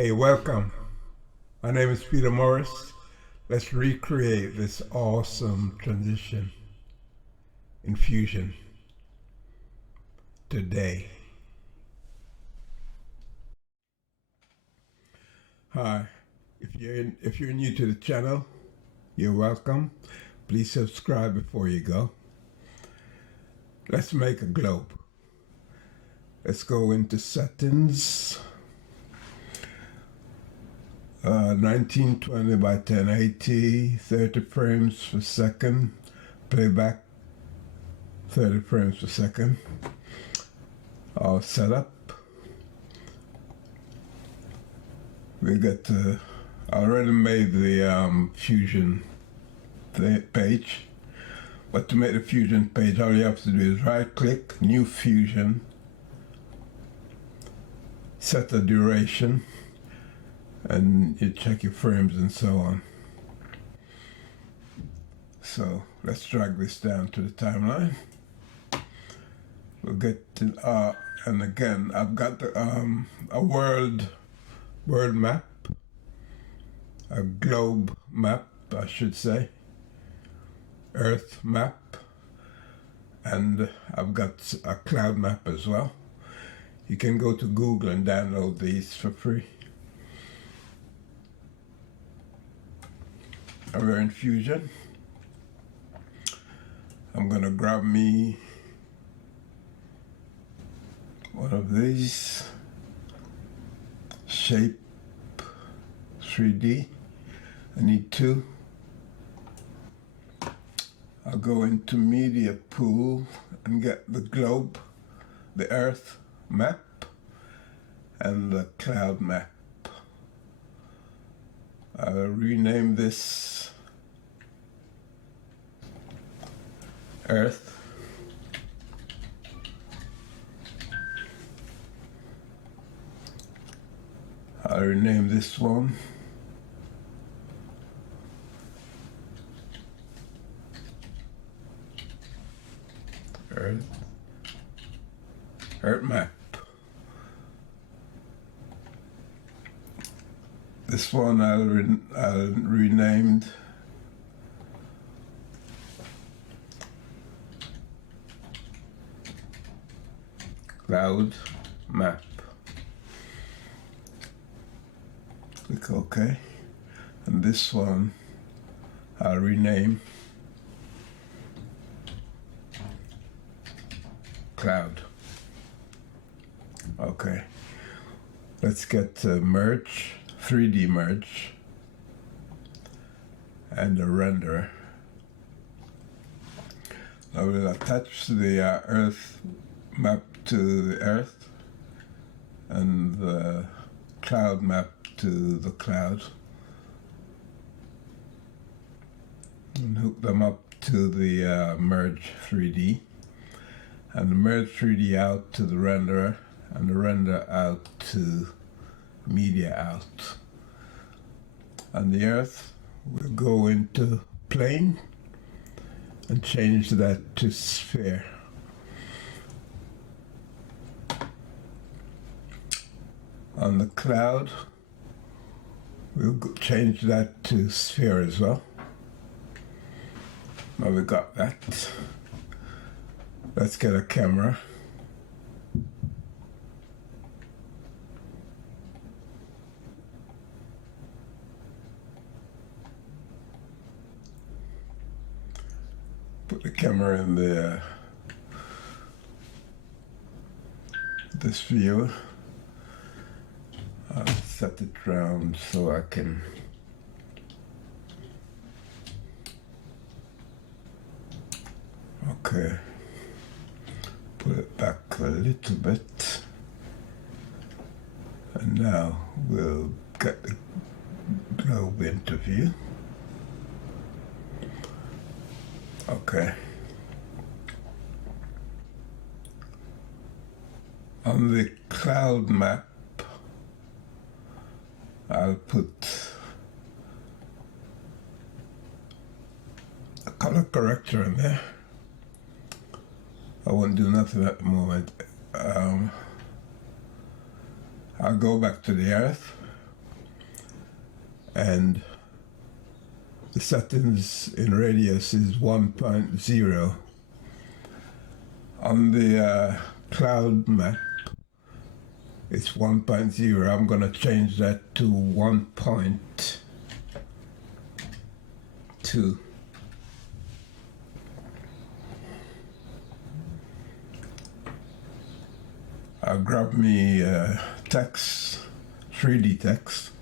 Hey, welcome. My name is Peter Morris. Let's recreate this awesome transition in Fusion today. Hi, if you're new to the channel, you're welcome. Please subscribe before you go. Let's make a globe. Let's go into settings. 1920 by 1080, 30 frames per second, playback 30 frames per second. All set up. We got I already made the Fusion page, but to make the Fusion page, all you have to do is right click, new Fusion, set the duration, and you check your frames and so on. So let's drag this down to the timeline. We'll get to, and again, I've got a world map, a globe map, I should say, Earth map, and I've got a cloud map as well. You can go to Google and download these for free. We're in Fusion. I'm gonna grab me one of these, shape 3D. I need two. I'll go into media pool and get the globe, the Earth map, and the cloud map. I'll rename this Earth. I'll rename this one Earth map. This one I'll renamed cloud map. Click OK. And this one I'll rename cloud. Okay. Let's get merge, 3D merge, and a renderer. I will attach the Earth map to the Earth and the cloud map to the cloud, and hook them up to the merge 3D, and the merge 3D out to the renderer, and the render out to media out. And the Earth will go into plane and change that to sphere. On the cloud, we'll change that to sphere as well. Now we got that. Let's get a camera. Put the camera in this view. I'll set it round so I can put it back a little bit, and now we'll get the globe into view. Okay. On the cloud map, I'll put a color corrector in there. I won't do nothing at the moment. I'll go back to the Earth and the settings in radius is 1.0. On the cloud map, it's 1.0. I'm going to change that to 1.2. I'll grab me text, 3D text,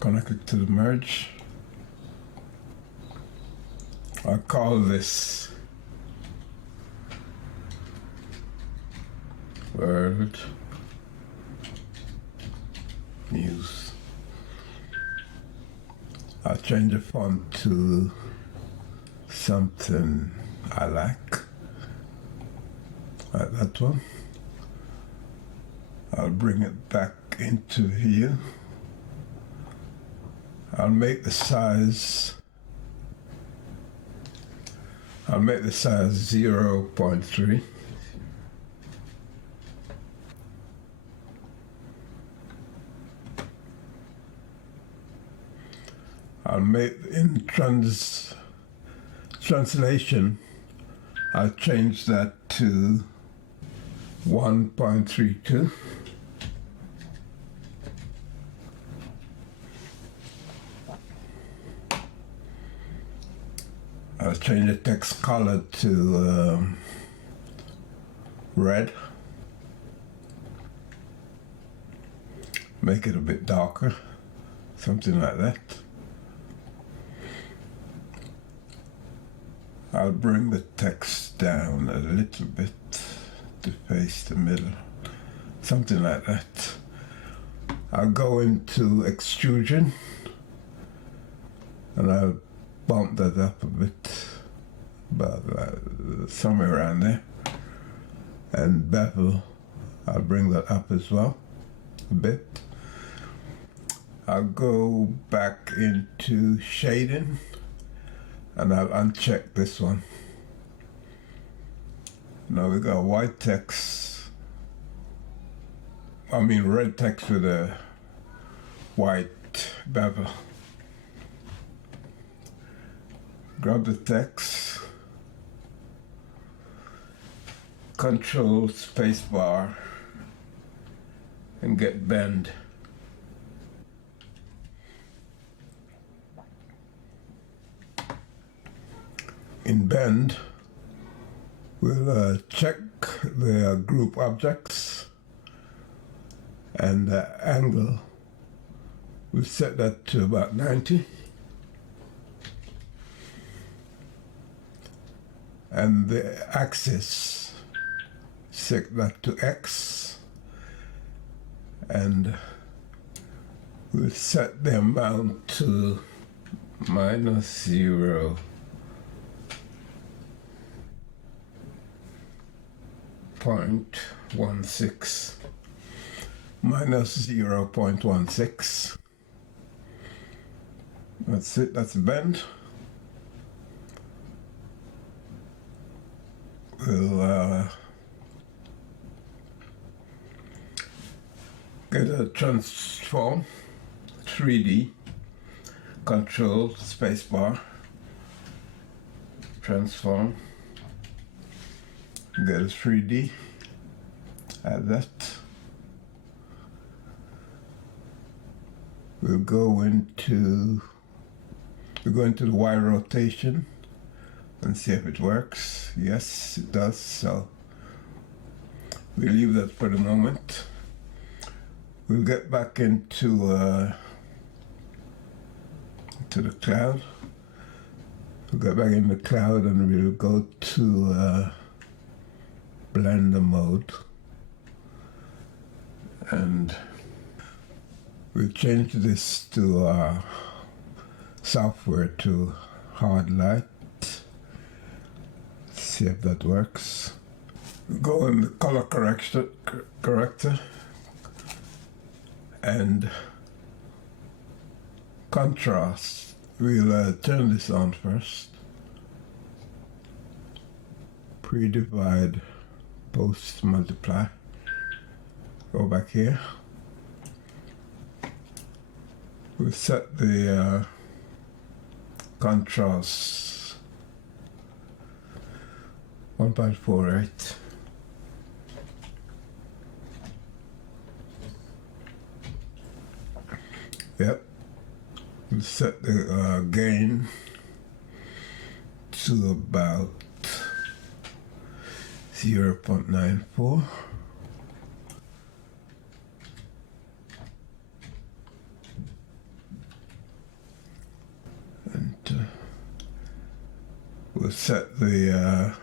connect it to the merge. I'll call this World News. I'll change the font to something I like that one. I'll bring it back into here. I'll make the size 0.3. I'll make in translation, I'll change that to 1.32. I'll change the text color to red. Make it a bit darker, something like that. I'll bring the text down a little bit to face the middle, something like that. I'll go into extrusion and I'll bump that up a bit, about somewhere around there. And bevel, I'll bring that up as well, a bit. I'll go back into shading and I'll uncheck this one. Now we got white text, red text with a white bevel. Grab the text, Control spacebar, and get bend. In bend, we'll check the group objects and the angle. We'll set that to about 90. And the axis, set that to X, and we'll set the amount to -0.16, -0.16. That's it, that's bend. We'll get a transform, 3D, Control spacebar, transform, get a 3D, add that. We'll go into the Y rotation and see if it works. Yes, it does. So we'll leave that for the moment. We'll get back into the cloud. We'll get back in the cloud and we'll go to Blender mode, and we'll change this to software to hard light. See if that works. Go in the color corrector and contrast. We'll turn this on first. Pre-divide, post multiply. Go back here. We'll set the contrast 1.48. Yep. We'll set the gain to about 0.94. And we'll set the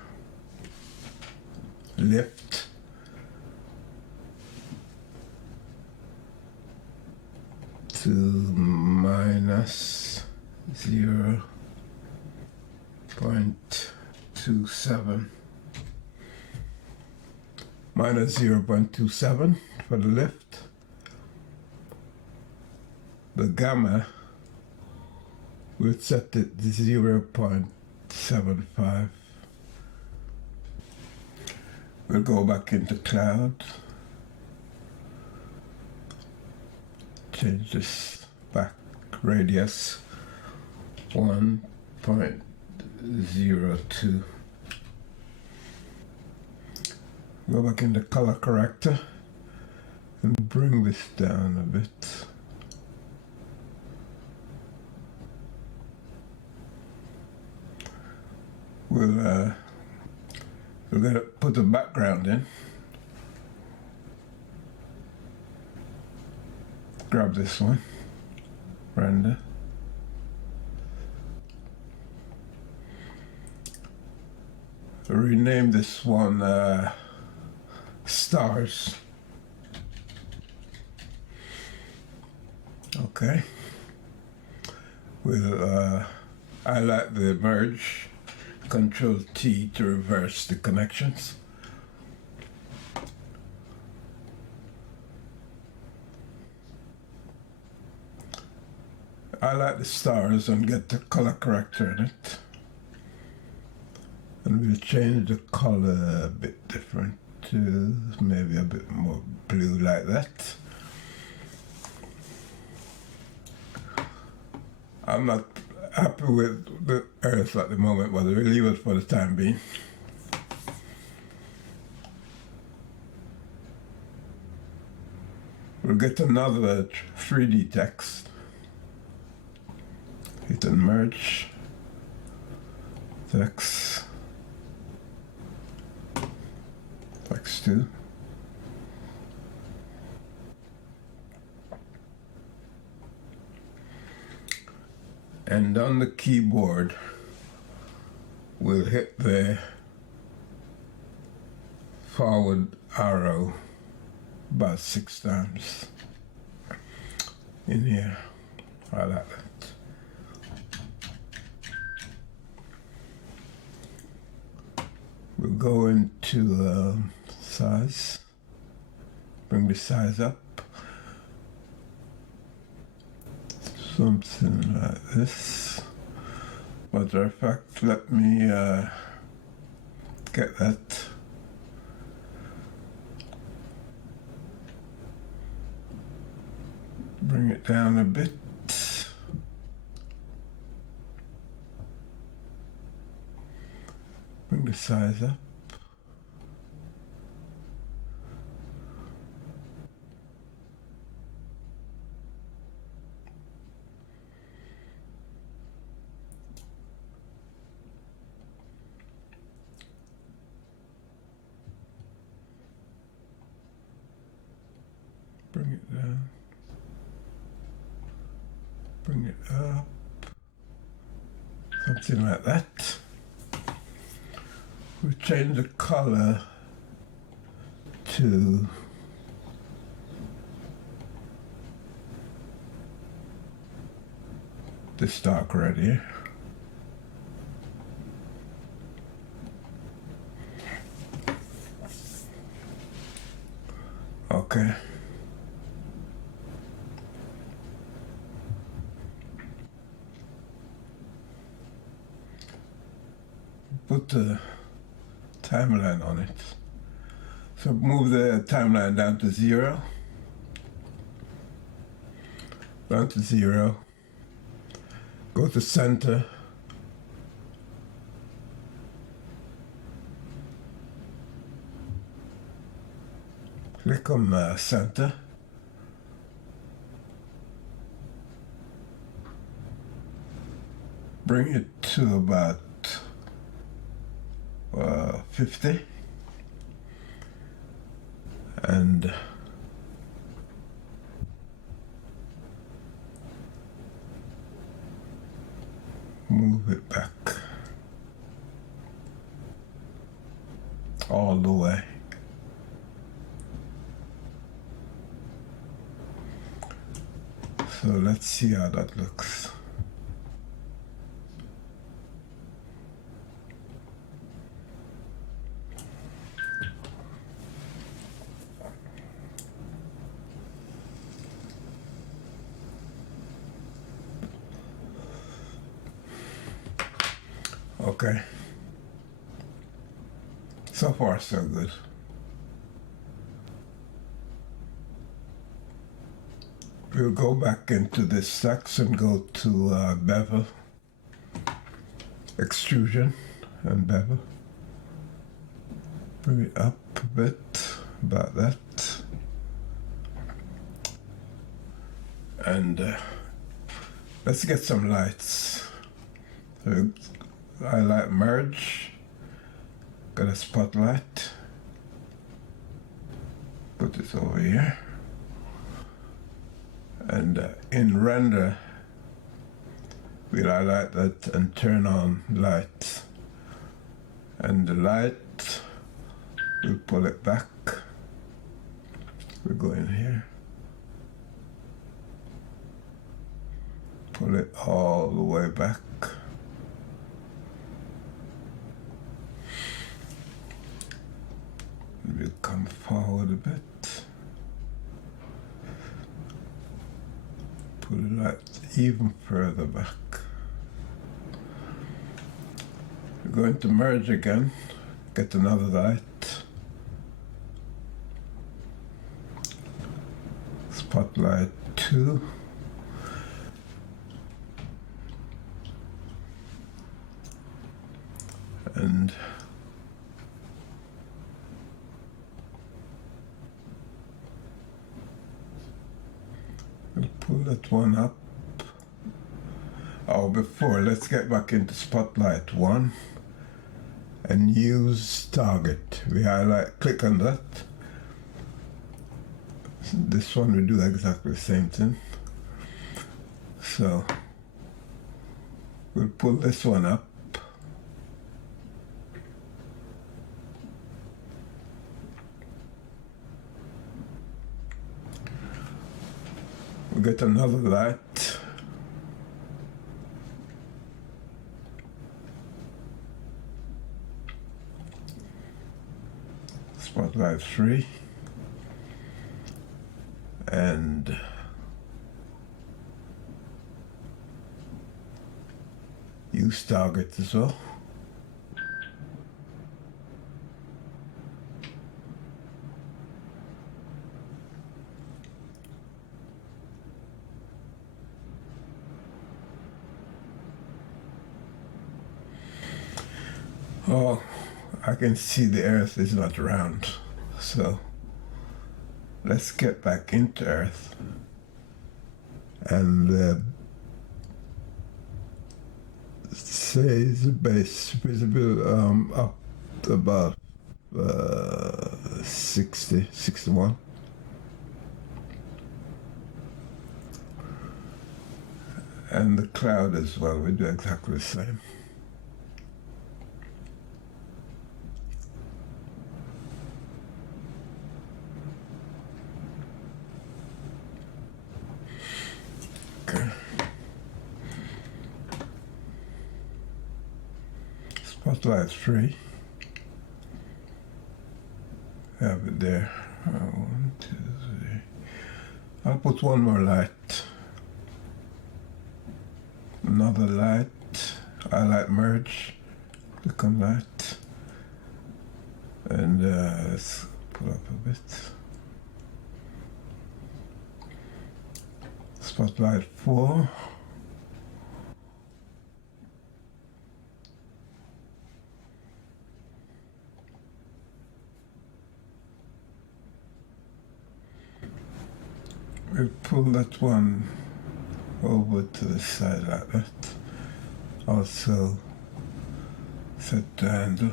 lift to minus 0.27. Minus 0.27 for the lift. The gamma, we'll set it to 0.75. We'll go back into cloud. Change this back radius 1.02. Go back into color corrector and bring this down a bit. We're going to put the background in. Grab this one, render. Rename this one stars. Okay. We'll highlight the merge. Control T to reverse the connections. Highlight the stars and get the color corrector in it. And we'll change the color a bit different to maybe a bit more blue like that. I'm not happy with the earth at the moment, but we'll leave it for the time being. We'll get another 3D text. Hit and merge. Text. Text 2. And on the keyboard, we'll hit the forward arrow about 6 times in here. I like that. We'll go into size, bring the size up. Something like this. Matter of fact, let me get that. Bring it down a bit. Bring the size up. Bring it down. Bring it up. Something like that. We change the color to this dark red here. Okay. Put the timeline on it. So move the timeline down to 0. down to 0, go to center, click on center, bring it to about 50, and move it back all the way. So let's see how that looks. Okay. So far, so good. We'll go back into this section, go to Bevel Extrusion and Bevel. Bring it up a bit, about that. And let's get some lights. So highlight merge, got a spotlight, put it over here, and in render we'll highlight that and turn on light, and the light we'll pull it back. We'll go in here, pull it all the way back. We'll come forward a bit. Pull the light even further back. We're going to merge again, get another light. Spotlight 2. And we'll pull that one up. Oh, before, let's get back into Spotlight 1 and use target. We highlight, click on that. This one we do exactly the same thing. So we'll pull this one up. We'll get another light. Spotlight 3. And use target as well. Oh, I can see the Earth is not round, so let's get back into Earth and say the base visible up to about 60, 61. And the cloud as well, we do exactly the same. Okay. Spotlight 3. Have it there. 1, 2, 3. I'll put one more light. Another light. Highlight merge. Click on light. And let's pull up a bit. Spotlight 4. We'll pull that one over to the side like that. Also set the handle.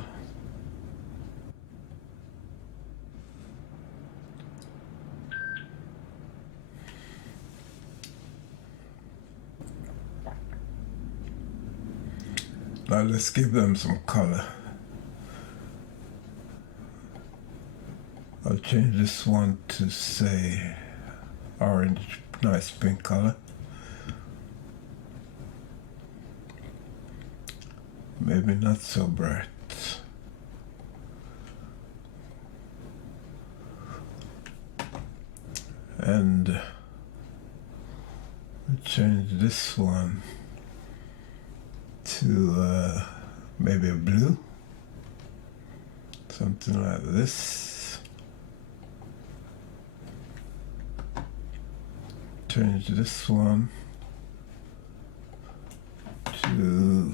Now let's give them some color. I'll change this one to say orange, nice pink color. Maybe not so bright. And we'll change this one to maybe a blue, something like this. Change this one to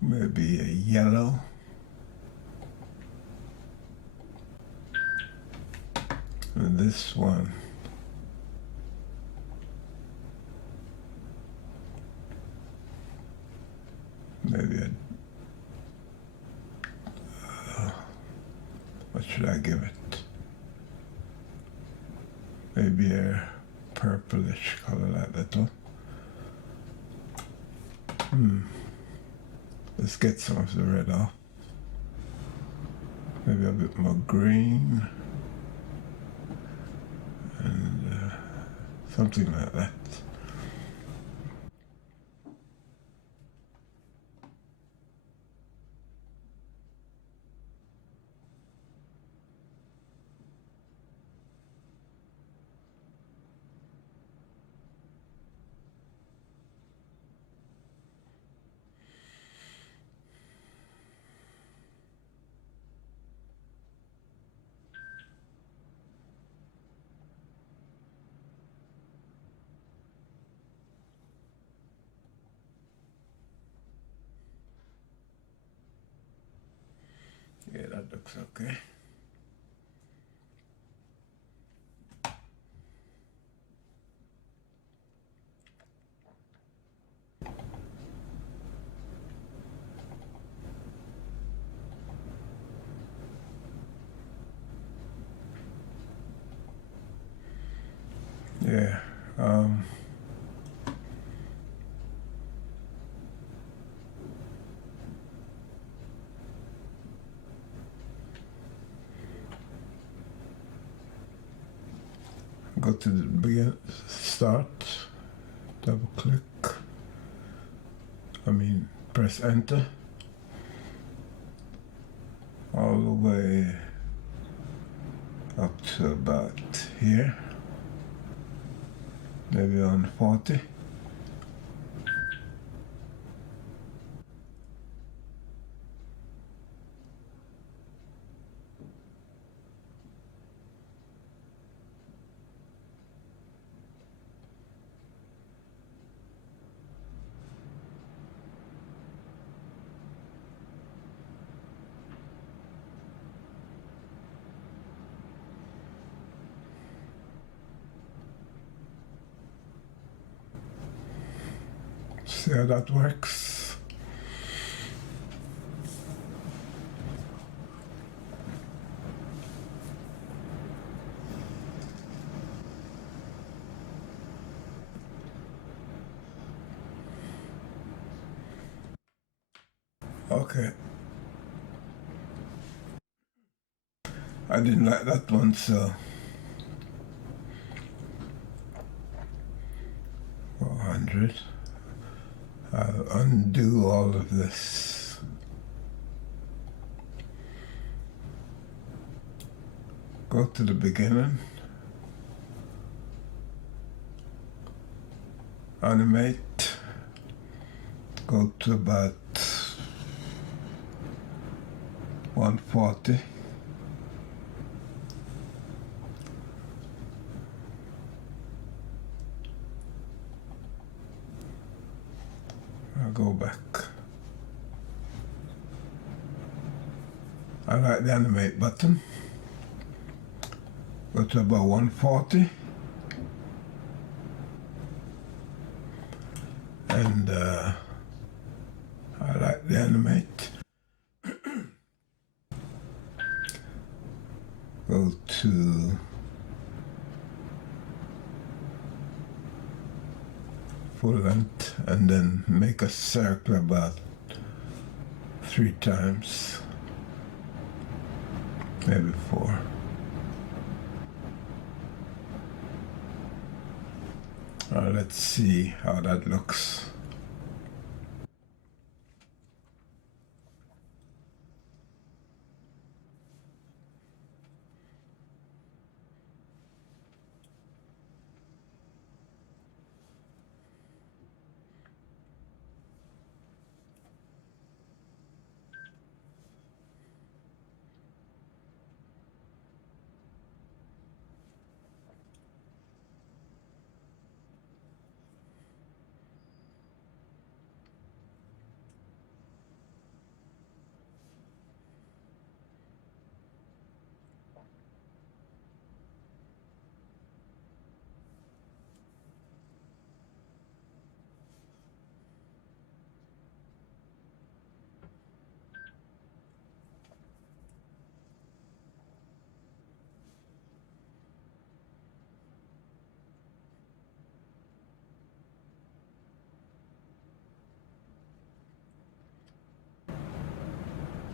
maybe a yellow. And this one maybe a what should I give it? Maybe a purplish color like that one. Let's get some of the red off. Maybe a bit more green. And something like that. Yeah, that looks okay. Yeah, go to the begin, start, double click, press enter, all the way up to about here, maybe on 40. See how that works. Okay. I didn't like that one, so 400. I'll undo all of this. Go to the beginning. Animate. Go to about 140. I'll go back. I like the animate button. Go to about 140. And I like the animate. Go to full length and then make a circle about 3 times, maybe 4. Let's see how that looks.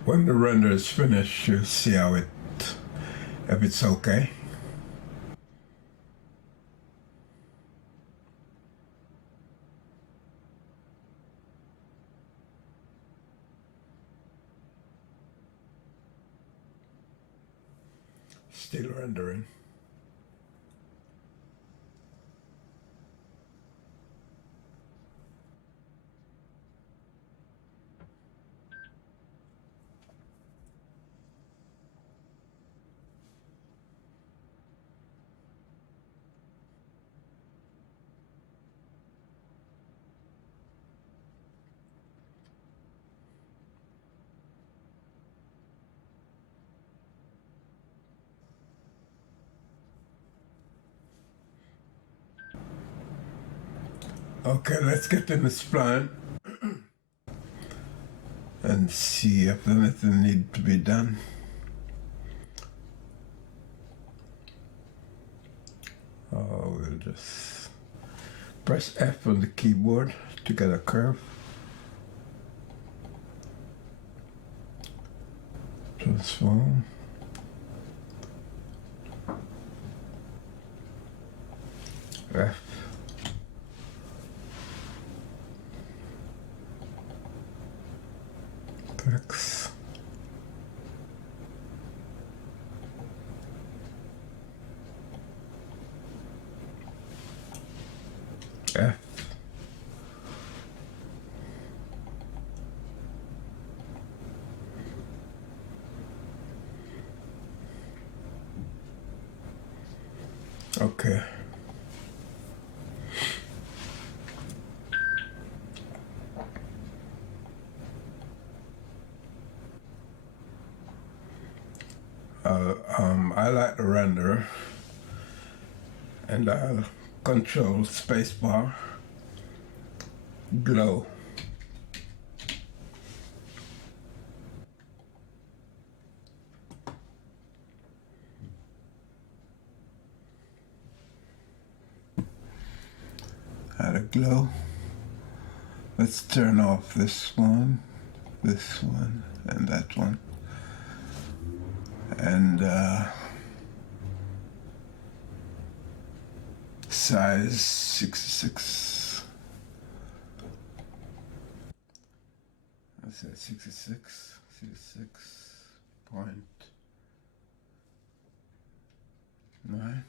When the render is finished, you'll see how if it's okay. Still rendering. Okay, let's get in the spline and see if anything needs to be done. Oh, we'll just press F on the keyboard to get a curve. Transform. F. X. F. Okay. I like the renderer, and I'll control spacebar, glow. Add a glow. Let's turn off this one, and that one. And size 66. I said 66, 66.9.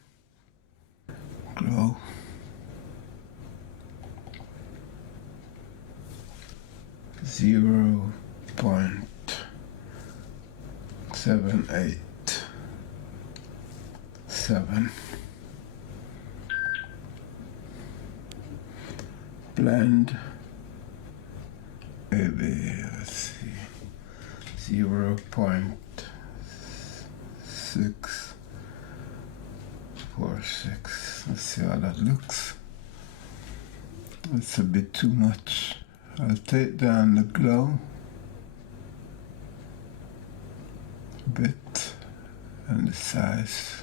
Glow. Zero point 787. Blend maybe, let's see, 0.646. Let's see how that looks. It's a bit too much. I'll take down the glow a bit and the size.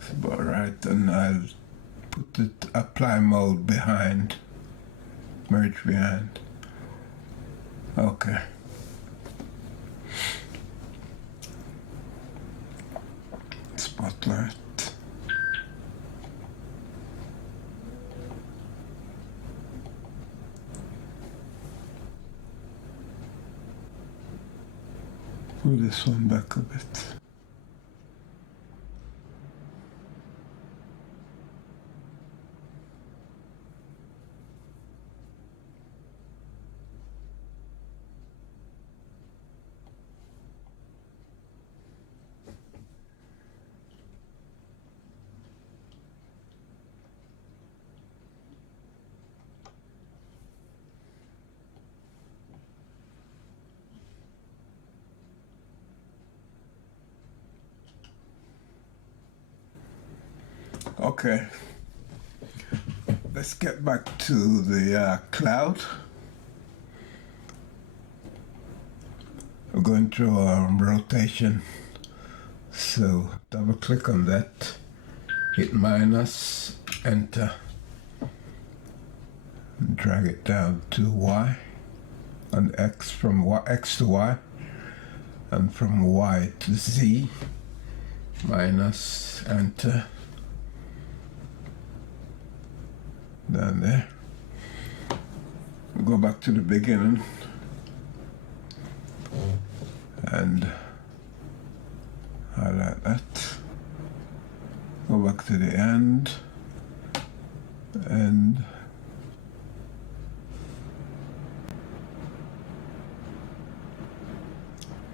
It's about right, and I'll put it apply mode behind, merge behind. Okay. Spotlight. Pull this one back a bit. Okay, let's get back to the cloud. We're going through rotation, so double click on that, hit minus, enter, and drag it down to Y, and X from X to Y, and from Y to Z, minus, enter, down there. We'll go back to the beginning and highlight that. Go back to the end and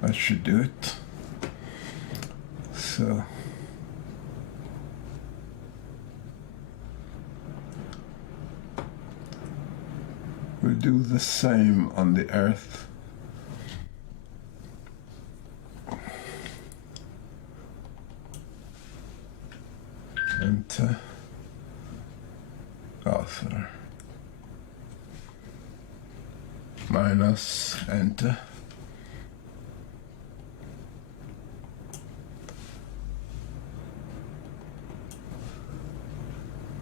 that should do it. So we'll do the same on the earth. Enter. Oh, sorry. Minus, enter.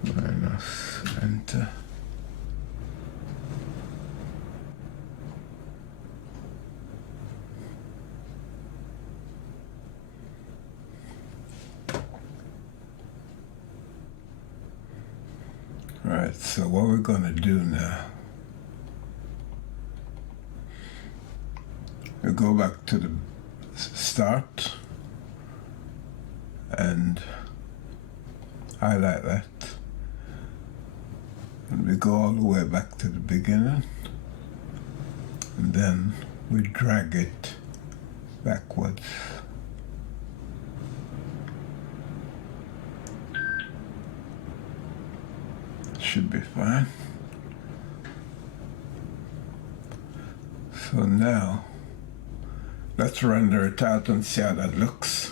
Minus, enter. Alright, so what we're going to do now, we'll go back to the start and highlight that, and we go all the way back to the beginning, and then we drag it backwards. Should be fine. So now let's render it out and see how that looks.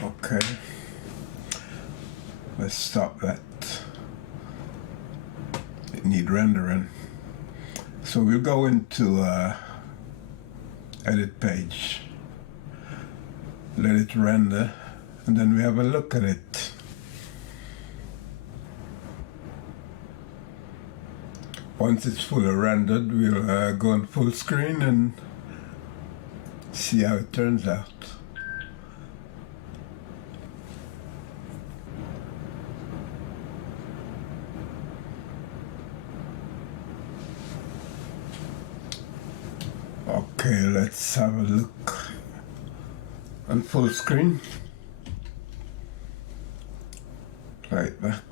Okay, let's stop that. It needs rendering. So we'll go into edit page, let it render, and then we have a look at it. Once it's fully rendered, we'll go on full screen and see how it turns out. Okay, let's have a look on full screen. Play it back.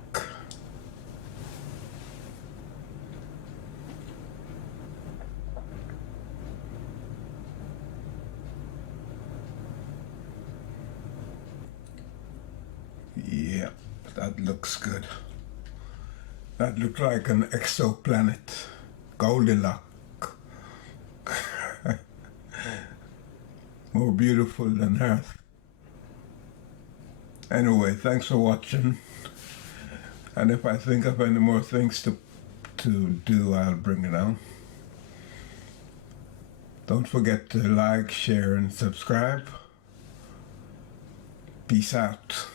Yep, that looks good. That looks like an exoplanet. Goldilocks. More beautiful than Earth. Anyway, thanks for watching. And if I think of any more things to do, I'll bring it on. Don't forget to like, share, and subscribe. Peace out.